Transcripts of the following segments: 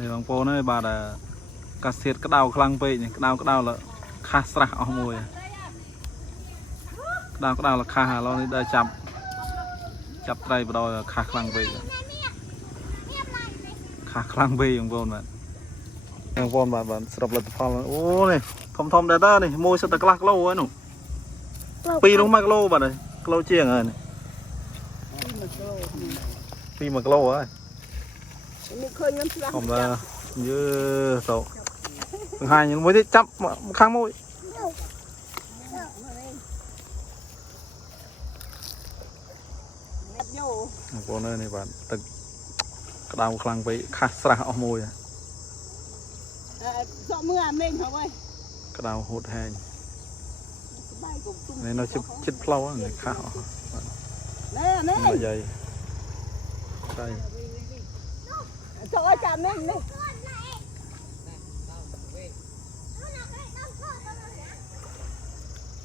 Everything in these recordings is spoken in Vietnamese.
này bằng po này bà là cà xịt cái đào khăng pe nhỉ cái đào là kha sra ở mùi cái đào là kha lo này đã chập tay vào đôi kha khăng pe bằng po mà bạn sập lật phong ô này thom đây ta này môi sẽ tắc lắc lâu ấy nụ pi đúng mắc lâu bà này lâu chiêng rồi này pi mà lâu ấy không là như sầu hai những mới chắp khang môi con nơi này bạn từng đào khang với khát sra ở môi cái đào hột hàng này nó chích flow á này khá nó dày đây trời ơi chà mình đi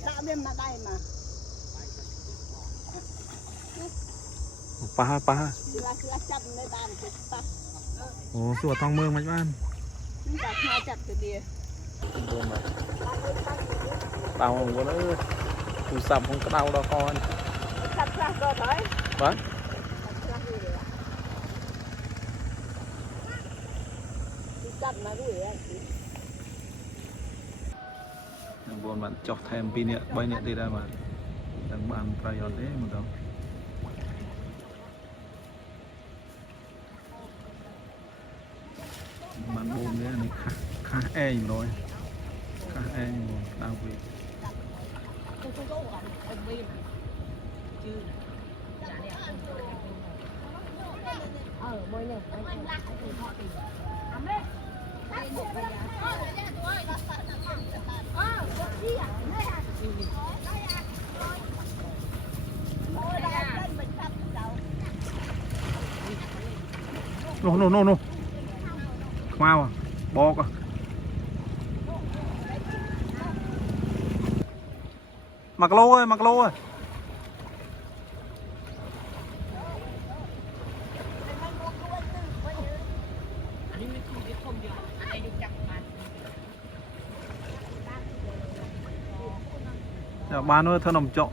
đã bên mà đây mà pa ồ sủa tòng mương mấy bạn đau không có nữa tụi sầm không có đau đâu con vâng buồn bạn chọc thêm pin nhẹ bay nhẹ đi ra mà đang bàn prior thế một đâu bạn buồn thế này khá rồi khá đau vì no mau à bo cơ mặc lô ơi dạ, bán ơi thơ nồng trọ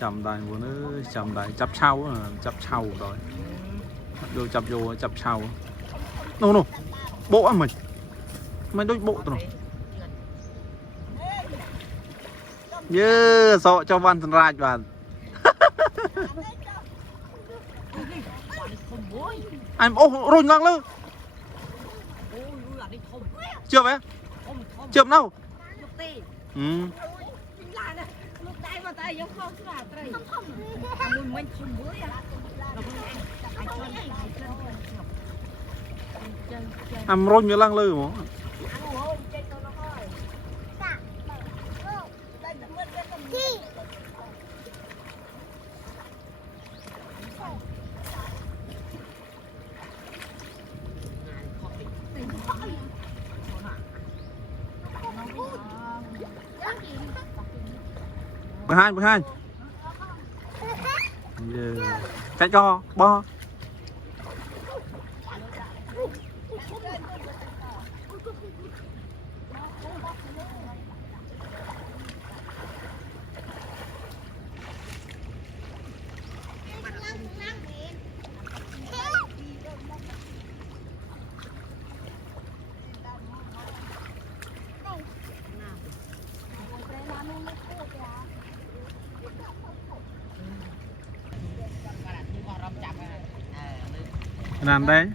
chầm đài của nó chầm đài chập sau rồi vô chập sau no bộ ăn mình đôi bộ rồi yeah sợ cho văn ra bạn anh ô rồi ngang lư chưa vậy chưa đâu rôn như lăng lư mà bữa hai yeah. Chạy cho bo làm đây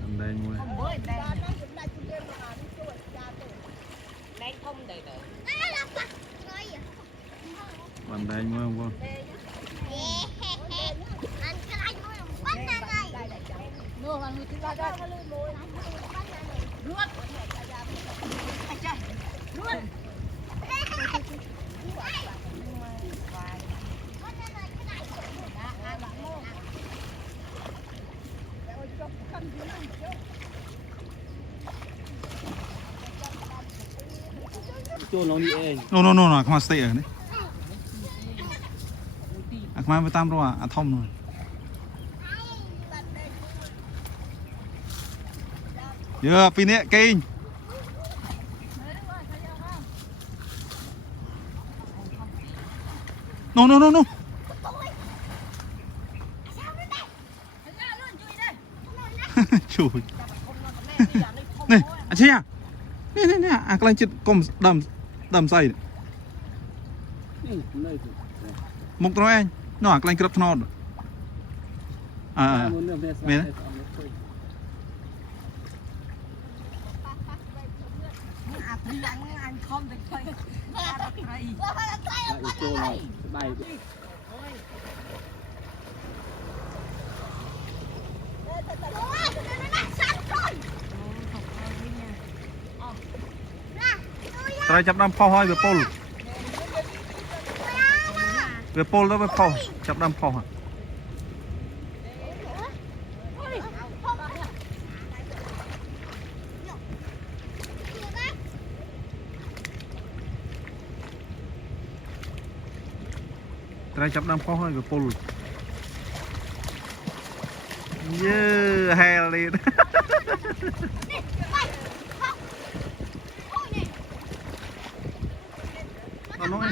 làm đây mua làm đây mua không Chôn nó đi ơi. No, không stay ở đấy. Không phải tam rồi, thông rồi. Giờ pin nè kinh. No. Trời. Này, anh chị à? Nè, à cái chết com đầm say. Một rồi anh. Nó cái cướp nó. À. Mẹ. Trai chập đam phao hơi về pol. Về pol đó về phao, chập đam phao hả? Trai chập đam phao hơi về pol. Yeah, hell it. Nó nói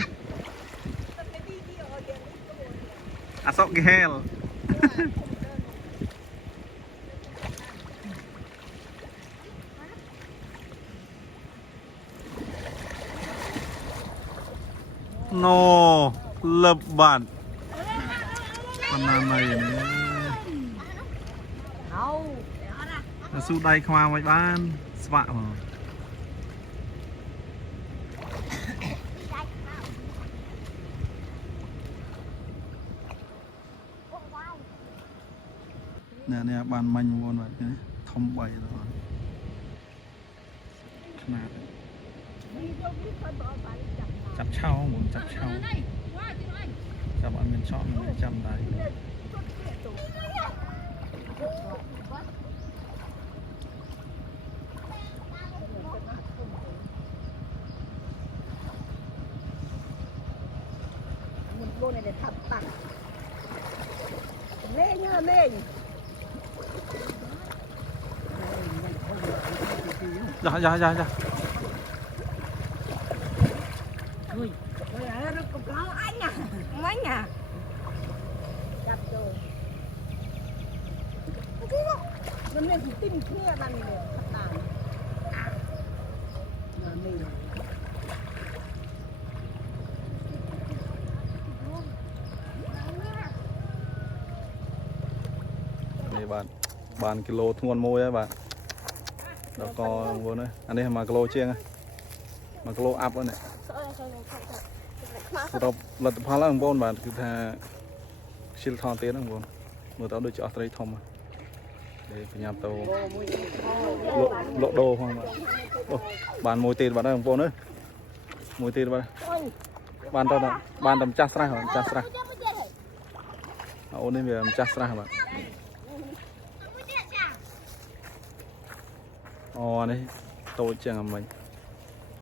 à sọ cái hell. No lập bản này su đây khoa mấy ban svạ mà nè bàn manh luôn vậy đấy thông bày rồi khát chặt trâu muốn chặt trâu chặt bạn mình chọn mình chăm đấy Vô này để thập tặng mê nhá mê dạ ui nó cục nó anh à mấy à chặt rồi nó nên thì tinh kia là này để thập tặng là mình bàn kilo thun môi á bạn đó có vô nữa anh đây mà kilo chiên mà kilo áp nữa này rồi lật phá là ông bôn bạn cứ thà xịt thon tiền ông bôn vừa tao được cho tây thông để nhà tàu lộ đồ không bạn bàn môi tiền bạn đây ông bôn nữa môi tiền bạn bàn tầm chát sai hả chát sai ôn đi về chát sai hả bạn này tôi chẳng mình